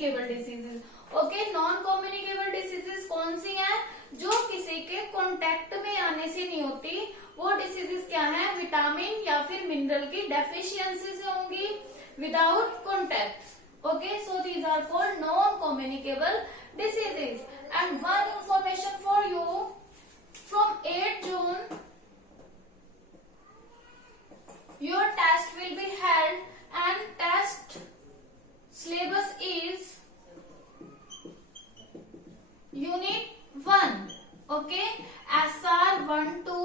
Communicable diseases. Okay, non communicable diseases कौन सी हैं? जो किसी के कांटेक्ट में आने से नहीं होती, वो डिसीजेज क्या है? विटामिन या फिर मिनरल की डेफिशिएंसी से होंगी without contact. Okay, so these are called non communicable diseases. And one information for you, from 8 June your test will be held and test syllabus is unit 1। Okay, SR1 to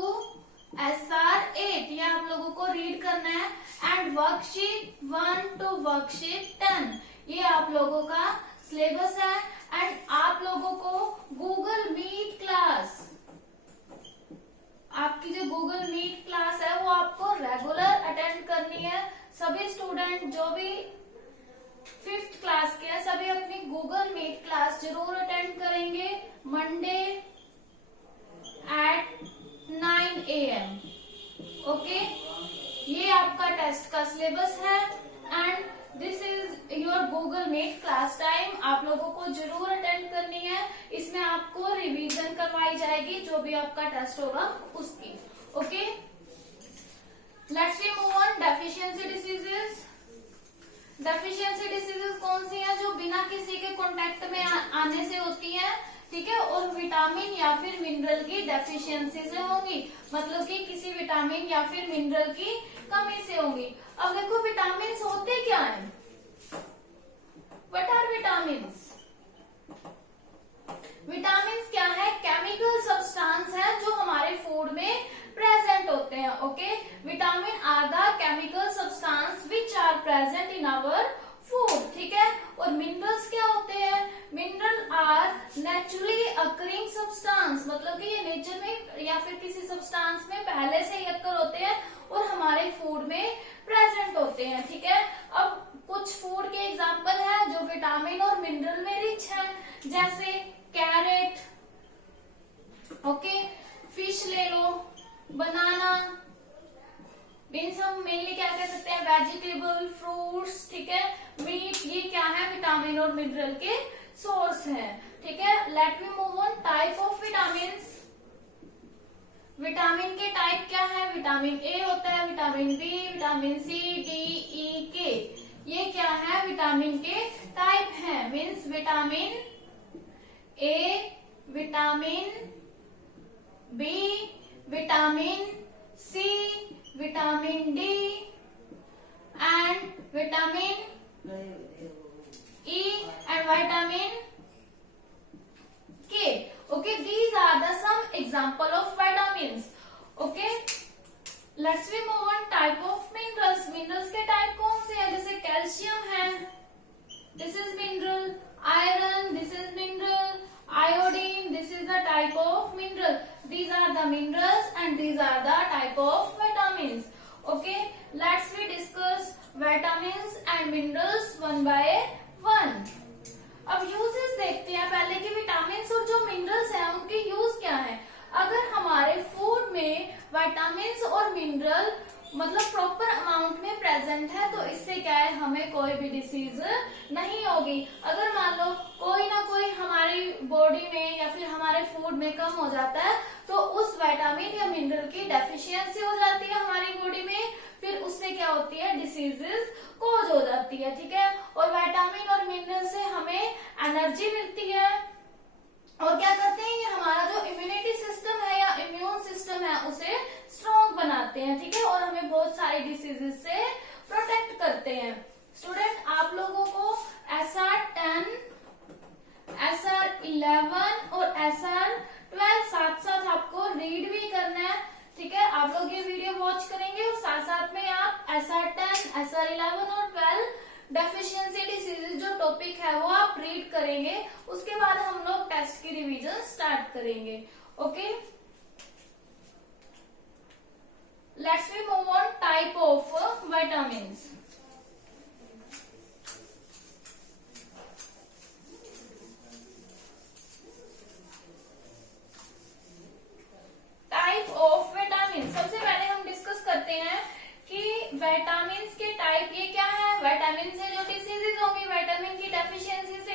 SR8 ये आप लोगों को read करना है। And worksheet 1 to worksheet 10 ये आप लोगों का सिलेबस है। एंड आप लोगों को गूगल मीट क्लास, आपकी जो गूगल मीट क्लास है वो आपको रेगुलर अटेंड करनी है। सभी स्टूडेंट जो भी 5th क्लास के हैं सभी अपनी गूगल मीट क्लास जरूर अटेंड करेंगे मंडे एट 9 AM। ओके, ये आपका टेस्ट का सिलेबस है and this is your Google Meet class time. आप लोगों को जरूर अटेंड करनी है। इसमें आपको रिवीजन करवाई जाएगी जो भी आपका टेस्ट होगा उसकी। Okay, let's we move on deficiency diseases. Deficiency diseases कौन सी है? जो बिना किसी के कांटेक्ट में आने से होती है, ठीक है, और विटामिन या फिर मिनरल की डेफिशिएंसी से होंगी, मतलब कि किसी विटामिन या फिर मिनरल की कमी से होंगी। अब देखो विटामिन होते क्या है? What are vitamins? विटामिन्स क्या है? केमिकल सब्सटेंस है जो हमारे फूड में प्रेजेंट होते हैं। Okay, vitamin are the chemical substance which are present in our food, ठीक है। और मिनरल्स क्या होते हैं? Mineral are naturally occurring substance, मतलब कि ये नेचर में या फिर किसी सब्सटेंस में पहले से ही अकर होते हैं और हमारे फूड में प्रेजेंट होते हैं, ठीक है। अब कुछ फूड के एग्जांपल है जो विटामिन और मिनरल में रिच है, जैसे कैरेट, ओके, फिश ले लो, बनाना, मीन्स हम मेनली क्या कह सकते हैं? वेजिटेबल, फ्रूट्स, ठीक है, मीट, ये क्या है? विटामिन और मिनरल के सोर्स हैं, ठीक है। Let me move on type of vitamins. Vitamin के टाइप क्या है? विटामिन ए होता है, vitamin B, vitamin C, D, E, K, ये क्या है? विटामिन के टाइप हैं। Means vitamin A, vitamin B, vitamin C, vitamin D and vitamin E and vitamin K. Okay, these are the some example of vitamins. Okay, let's we move on type of minerals. Minerals के type कौन से हैं? जैसे calcium है, this is mineral, iron, this is mineral, iodine, this is the type of mineral. These are the minerals and these are the type of vitamins. Okay, let's we discuss vitamins and minerals one by one. अब uses देखते हैं पहले कि vitamins और जो minerals हैं उनके use क्या है। अगर हमारे फूड में विटामिन्स और मिनरल मतलब प्रॉपर अमाउंट में प्रेजेंट है तो इससे क्या है? हमें कोई भी डिसीज नहीं होगी। अगर मान लो कोई ना कोई हमारी बॉडी में या फिर हमारे फूड में कम हो जाता है तो उस विटामिन या मिनरल की डेफिशिएंसी हो जाती है हमारी बॉडी में, फिर उससे क्या होती है? डिसीजेस कॉज हो जाती है, ठीक है। और विटामिन और मिनरल से हमें एनर्जी मिलती है और क्या करते हैं? ये हमारा जो इम्यूनिटी सिस्टम है या इम्यून सिस्टम है उसे स्ट्रॉन्ग बनाते हैं, ठीक है, और हमें बहुत सारी डिसीजेस से प्रोटेक्ट करते हैं। स्टूडेंट, आप लोगों को SR10, SR11 और SR12 साथ साथ आपको रीड भी करना है, ठीक है। आप लोग ये वीडियो वॉच करेंगे और साथ साथ में आप SR10, SR11 और 12 डेफिशिएंसी डिसीजेज जो टॉपिक है वो आप रीड करेंगे। उसके बाद हम लोग टेस्ट की रिवीजन स्टार्ट करेंगे। Okay, let's we move on type of vitamins. Type of vitamin, सबसे पहले हम डिस्कस करते हैं कि विटामिन के टाइप ये क्या है। विटामिन से जो डिसीजेज होंगी विटामिन की डेफिशिएंसी से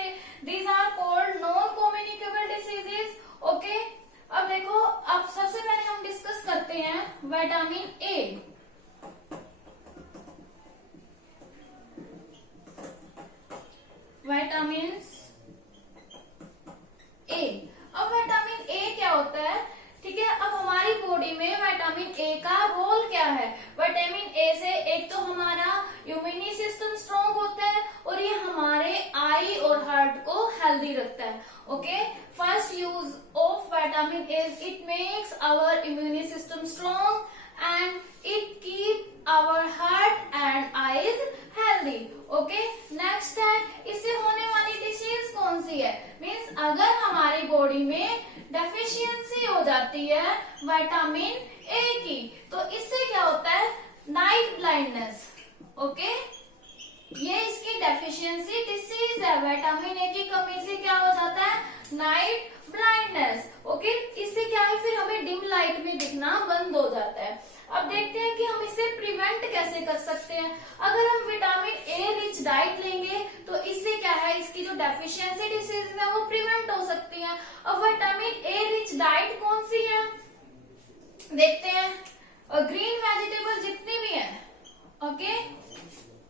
विटामिन ए। अब विटामिन ए क्या होता है, ठीक है। अब हमारी बॉडी में विटामिन ए का रोल क्या है। विटामिन ए से एक तो हमारा इम्यूनी सिस्टम स्ट्रांग होता है और ये हमारे आई और हार्ट को हेल्दी रखता है। Okay, first use of vitamin A, it makes our immune system strong and it keep our heart and eyes healthy. Okay, next है इससे होने वाली डिसीज कौन सी है, मीन्स अगर हमारी बॉडी में डेफिशिएंसी हो जाती है विटामिन ए की, तो इससे क्या होता है, नाइट ब्लाइंडनेस। ओके, ये इसकी डेफिशिएंसी डिसीज है। विटामिन ए की कमी से क्या हो जाता है, नाइट ब्लाइंडनेस। ओके, इससे क्या है, फिर हमें डिम लाइट में दिखना बंद हो जाता है। अब देखते हैं कि हम इसे प्रिवेंट कैसे कर सकते हैं। अगर हम विटामिन ए रिच डाइट लेंगे तो इससे क्या है, इसकी जो डेफिशिएंसी डिसीज है वो प्रिवेंट हो सकती है। अब विटामिन ए रिच डाइट कौन सी है, देखते हैं। ग्रीन वेजिटेबल जितनी भी है, okay,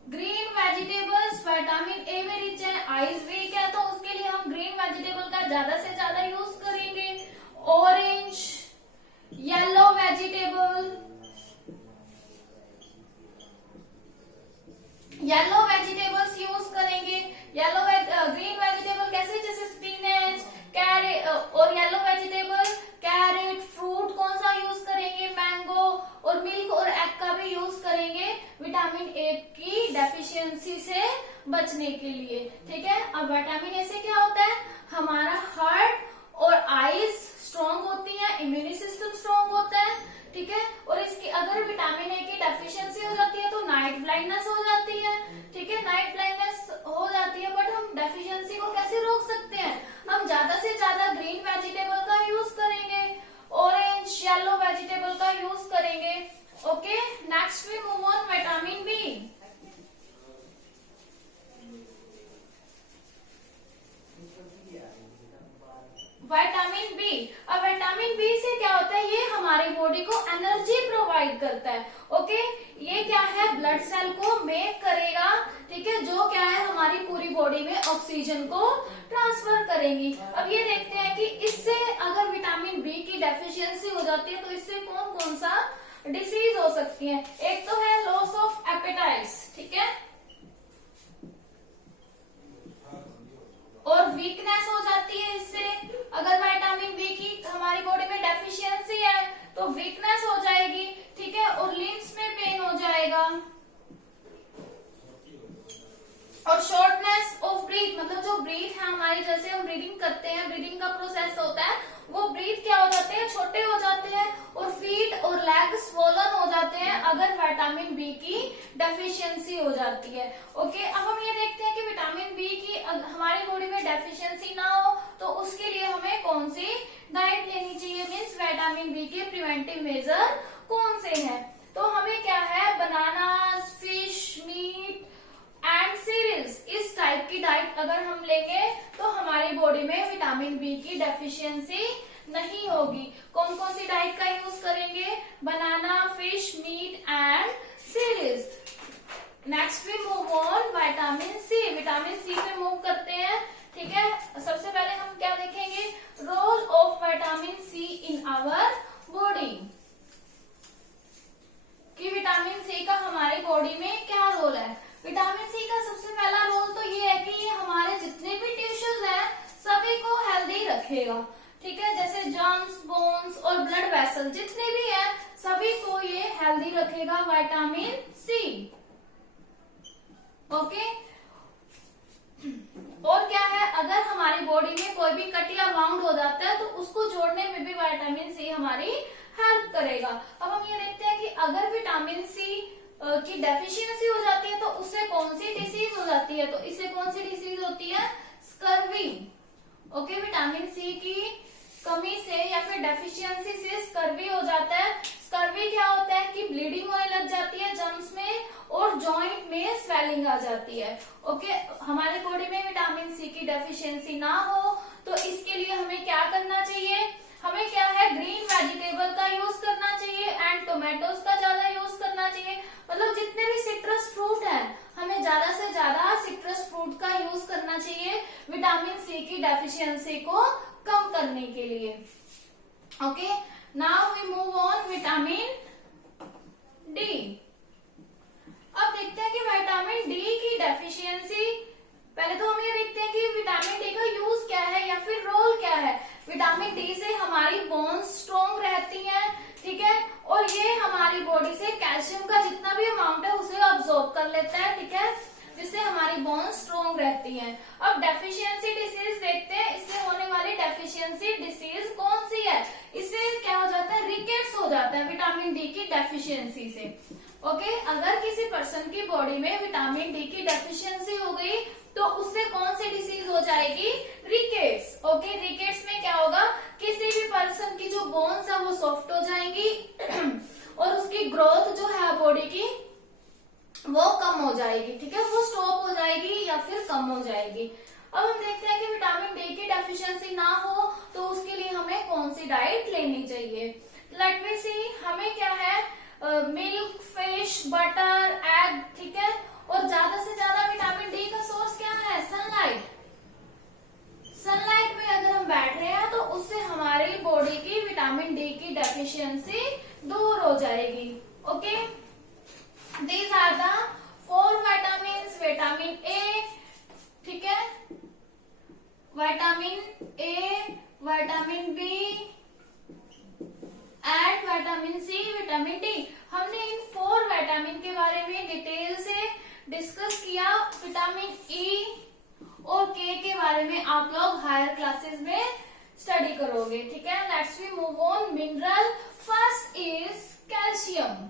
green vegetables vitamin A में रिच है। आइज वीक है तो उसके लिए हम ग्रीन वेजिटेबल का ज्यादा से ज्यादा यूज करेंगे। Orange, yellow vegetable, yellow vegetables use करेंगे। येलो ग्रीन वेजिटेबल कैसे, जैसे स्पिनच, कैरेट, और येलो वेजिटेबल कैरेट, फ्रूट कौन सा यूज करेंगे, मैंगो, और मिल्क और एग का भी यूज करेंगे विटामिन ए की डेफिशिएंसी से बचने के लिए। ठीक है, अब विटामिन ए से क्या होता है, हमारा हार्ट और आईज स्ट्रांग होती है, इम्यूनी सिस्टम स्ट्रांग होता है। ठीक है, और इसकी अगर विटामिन ए की डेफिशिएंसी हो जाती है तो नाइट ब्लाइंडनेस हो जाती है। ठीक है, नाइट ब्लाइंडनेस हो जाती है, बट हम डेफिशिएंसी को कैसे रोक सकते हैं, हम ज्यादा से ज्यादा ग्रीन वेजिटेबल का यूज करेंगे, ऑरेंज येलो वेजिटेबल का यूज करेंगे। Okay, next we move on vitamin B. Vitamin B, अब विटामिन बी से क्या होता है, ये हमारी बॉडी को एनर्जी प्रोवाइड करता है। ओके, ये क्या है, ब्लड सेल को मेक करेगा। ठीक है, जो क्या है हमारी पूरी बॉडी में ऑक्सीजन को ट्रांसफर करेंगी। अब ये देखते हैं कि इससे अगर विटामिन बी की डेफिशिएंसी हो जाती है तो इससे कौन कौन सा डिसीज हो सकती है। एक तो है लॉस ऑफ एपेटाइट्स, ठीक है, और वीकनेस हो जाती है इससे। अगर विटामिन बी की हमारी बॉडी में डेफिशिएंसी है तो वीकनेस हो जाएगी। ठीक है, और लिम्स में पेन हो जाएगा, और शॉर्टनेस ऑफ ब्रीथ, मतलब जो ब्रीथ है हमारी, जैसे हम ब्रीदिंग करते हैं, ब्रीदिंग का प्रोसेस होता है, वो ब्रीथ क्या हो जाते हैं, छोटे हो जाते हैं, और फीट और लेग स्वोलन हो जाते हैं अगर विटामिन बी की डेफिशिएंसी हो जाती है। ओके, अब हम ये देखते हैं कि विटामिन बी की हमारी बॉडी में डेफिशिएंसी ना हो तो उसके लिए हमें कौन सी डाइट लेनी चाहिए, मीन्स विटामिन बी के प्रिवेंटिव मेजर कौन से हैं। तो हमें क्या है, बनाना, फिश, मीट एंड सीरियल्स, इस टाइप की डाइट अगर हम लेंगे तो हमारी बॉडी में विटामिन बी की डेफिशिएंसी नहीं होगी। कौन कौन सी डाइट का यूज करेंगे, banana, fish, meat and cereals. Next we move on vitamin C. Vitamin C पे मूव करते हैं। ठीक है, सबसे पहले हम क्या देखेंगे, role of vitamin C in our body, कि विटामिन सी का हमारी बॉडी में क्या रोल है। विटामिन सी का सबसे पहला रोल तो ये है कि ये हमारे जितने भी टिश्यूज हैं सभी को हेल्दी रखेगा। ठीक है, जैसे जर्म्स, बोन्स और ब्लड वेसल जितने भी हैं सभी को ये हेल्दी रखेगा विटामिन सी। ओके, और क्या है, अगर हमारी बॉडी में कोई भी कट या वाउंड हो जाता है तो उसको जोड़ने में भी विटामिन सी हमारी हेल्प करेगा। अब हम ये देखते हैं कि अगर विटामिन सी की डेफिशिएंसी हो जाती है तो उससे कौन सी डिसीज हो जाती है, तो इससे कौन सी डिसीज होती है, स्कर्वी। ओके, विटामिन सी की कमी से या फिर डेफिशिएंसी से स्कर्वी हो जाता है। स्कर्वी क्या होता है कि ब्लीडिंग होने लग जाती है जम्स में और जॉइंट में स्वेलिंग आ जाती है। ओके, हमारे बॉडी में विटामिन सी की डेफिशिएंसी ना हो तो इसके लिए हमें क्या करना चाहिए, हमें क्या है, ग्रीन वेजिटेबल का यूज करना चाहिए एंड टोमेटोज का ज्यादा यूज करना चाहिए। मतलब जितने भी सिट्रस फ्रूट हैं हमें ज्यादा से ज्यादा सिट्रस फ्रूट का यूज करना चाहिए विटामिन सी की डेफिशिएंसी को कम करने के लिए। Okay, now we move on vitamin D. अब देखते हैं कि विटामिन डी की डेफिशिएंसी, पहले तो हम ये देखते हैं कि विटामिन डी का यूज क्या है या फिर रोल क्या है। विटामिन डी से हमारी बोन्स स्ट्रॉन्ग रहती हैं, ठीक है, और ये हमारी बॉडी से कैल्शियम का जितना भी अमाउंट है उसे अब्सॉर्ब कर लेता है, ठीक है, जिससे हमारी बोन्स स्ट्रॉन्ग रहती हैं। अब डेफिशिएंसी डिसीज देखते हैं, इससे होने वाली डेफिशिएंसी डिसीज कौन सी है। इससे क्या हो जाता है, रिकेट्स हो जाता है विटामिन डी की डेफिशिएंसी से। ओके, अगर किसी पर्सन की बॉडी में विटामिन डी की डेफिशिएंसी हो गई तो उससे कौन सी डिसीज हो जाएगी, रिकेट्स। ओके, रिकेट्स में क्या होगा, किसी भी पर्सन की जो बोन्स है वो सॉफ्ट हो जाएंगी और उसकी ग्रोथ जो है बॉडी की वो कम हो जाएगी, ठीक है, वो स्टॉप हो जाएगी या फिर कम हो जाएगी। अब हम देखते हैं कि विटामिन डी की डेफिशिएंसी ना हो तो उसके लिए हमें कौन सी डाइट लेनी चाहिए। लेट मी सी, हमें क्या है, मिल्क, फिश, बटर, एग, ठीक है, और ज्यादा से ज्यादा विटामिन डी का सोर्स क्या है, सनलाइट। सनलाइट में अगर हम बैठ रहे हैं तो उससे हमारी बॉडी की विटामिन डी की डेफिशिएंसी दूर हो जाएगी। Okay, these are the 4 vitamin, vitamin A, ठीक है, vitamin A, vitamin B and vitamin C, vitamin D. हमने इन 4 विटामिन के बारे में डिटेल से डिस्कस किया। विटामिन ई और के बारे में आप लोग हायर क्लासेस में स्टडी करोगे, ठीक है। Let's we move on mineral. First is calcium.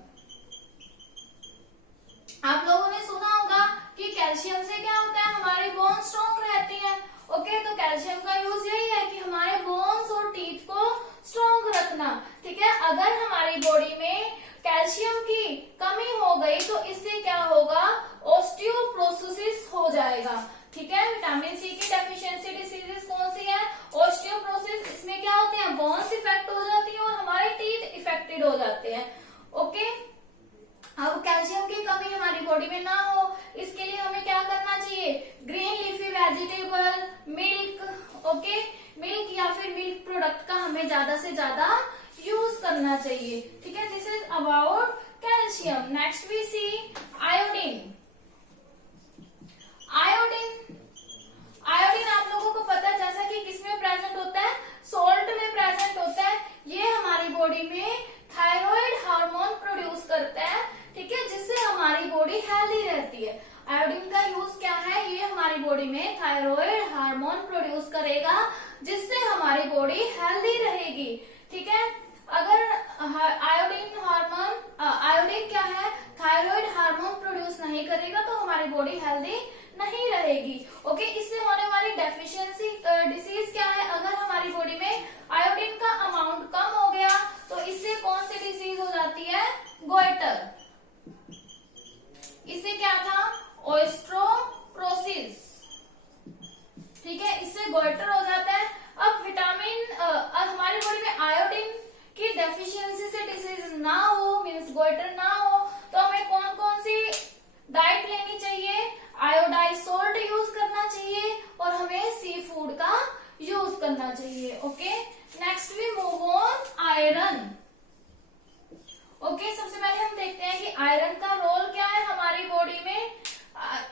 आप लोगों ने सुना होगा कि कैल्शियम से क्या होता है, हमारी बोन स्ट्रॉन्ग रहती है। ओके, तो कैल्शियम का यूज यही है कि हमारे बोन्स और टीथ को स्ट्रॉन्ग रखना, ठीक है। अगर हमारी बॉडी में कैल्शियम की कमी हो गई तो इससे क्या होगा, ऑस्टियोपोरोसिस हो जाएगा, ठीक है। विटामिन सी की डेफिशिएंसी डिसीजेस कौन सी है, ऑस्टियोपोरोसिस। इसमें क्या होते हैं, बोन्स इफेक्ट हो जाती है और हमारे टीथ इफेक्टेड हो जाते हैं। ओके, अब कैल्शियम की कमी हमारी बॉडी में ना हो इसके लिए हमें क्या करना चाहिए, green leafy vegetable, milk, okay, milk या फिर मिल्क प्रोडक्ट का हमें ज्यादा से ज्यादा यूज करना चाहिए, ठीक है। This is about calcium. Next we see iodine. Iodine आप लोगों को पता है जैसा कि किसमें प्रेजेंट होता है, सॉल्ट में प्रेजेंट होता है। ये हमारी बॉडी में थायराइड हार्मोन प्रोड्यूस करता है, ठीक है, जिससे हमारी बॉडी हेल्दी रहती है। आयोडीन का यूज क्या है, ये हमारी बॉडी में थायराइड हार्मोन प्रोड्यूस करेगा जिससे हमारी बॉडी हेल्दी रहेगी, ठीक है। अगर आयोडीन क्या है, थायराइड हार्मोन प्रोड्यूस नहीं करेगा तो हमारी बॉडी हेल्दी नहीं रहेगी। ओके, इससे होने वाली डेफिशिएंसी डिसीज क्या है, अगर हमारी बॉडी में आयोडीन का अमाउंट कम हो गया तो इससे कौन सी डिसीज हो जाती है, गोइटर। इससे क्या था, ओस्टियोपोरोसिस, ठीक है, इससे गोइटर हो जाता है। अब विटामिन हमारी बॉडी में आयोडीन की डेफिशिएंसी से डिसीज ना हो, मींस गोइटर ना हो, तो हमें कौन कौन सी डाइट लेनी चाहिए, आयोडाइज सोल्ट यूज करना चाहिए और हमें सी फूड का यूज करना चाहिए। Okay, next we move on iron. Okay, सबसे पहले हम देखते हैं कि आयरन का रोल क्या है हमारी बॉडी में।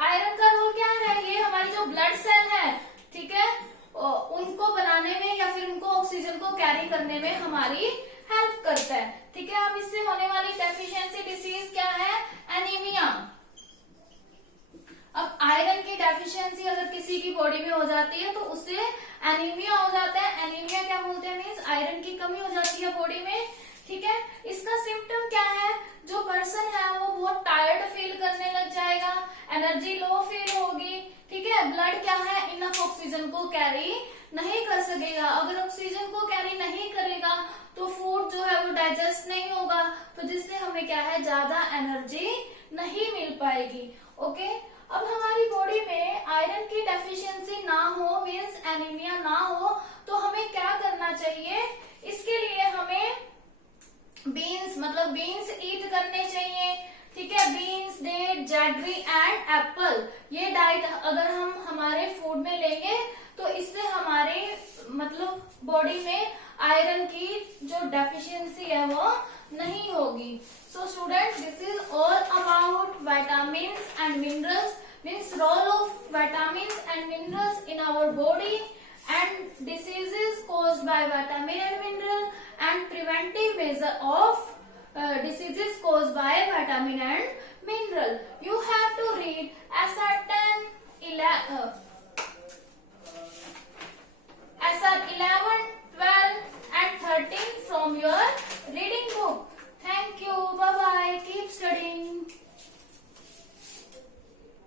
आयरन का रोल क्या है, ये हमारी जो ब्लड सेल है, ठीक है, उनको बनाने में या फिर उनको ऑक्सीजन को कैरी करने में हमारी हेल्प करता है, ठीक है। अब इससे होने वाली डेफिशिएंसी डिसीज क्या है, एनीमिया। अब आयरन की डेफिशिएंसी अगर किसी की बॉडी में हो जाती है तो उससे एनीमिया हो जाता है। एनीमिया क्या बोलते हैं, मीन्स आयरन की कमी हो जाती है बॉडी में, ठीक है। इसका सिम्टम क्या है, जो पर्सन है वो बहुत टायर्ड फील करने लग जाएगा, एनर्जी लो फील होगी, ठीक है। ब्लड क्या है, इनफ ऑक्सीजन को कैरी नहीं कर सकेगा। अगर ऑक्सीजन को कैरी नहीं करेगा तो फूड जो है वो डाइजेस्ट नहीं होगा, तो जिससे हमें क्या है, ज्यादा एनर्जी नहीं मिल पाएगी। ओके, अब हमारी बॉडी में आयरन की डेफिशिएंसी ना हो, मीन्स एनीमिया ना हो, तो हमें क्या करना चाहिए, इसके लिए हमें बीन्स ईट करने चाहिए, ठीक है। Beans, date, jaggery and apple, ये डाइट अगर हम हमारे फूड में लेंगे तो इससे हमारे मतलब बॉडी में आयरन की जो डेफिशिएंसी है वो नहीं होगी। So student, this is all about vitamins and minerals, means role of vitamins and minerals in our body and diseases caused by vitamin and mineral and preventive measure of diseases caused by vitamin and mineral. You have to read SR 10, 11, SR 11, 12 and 13 from your